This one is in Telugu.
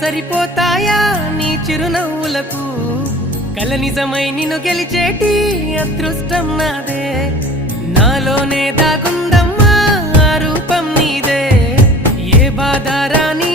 సరిపోతాయా నీ చిరునవ్వులకు కల నిజమై నిన్ను గెలిచేటి అదృష్టం నాదే నాలోనే దాగుందమ్మా ఆ రూపం నీదే ఏ బాధ రాని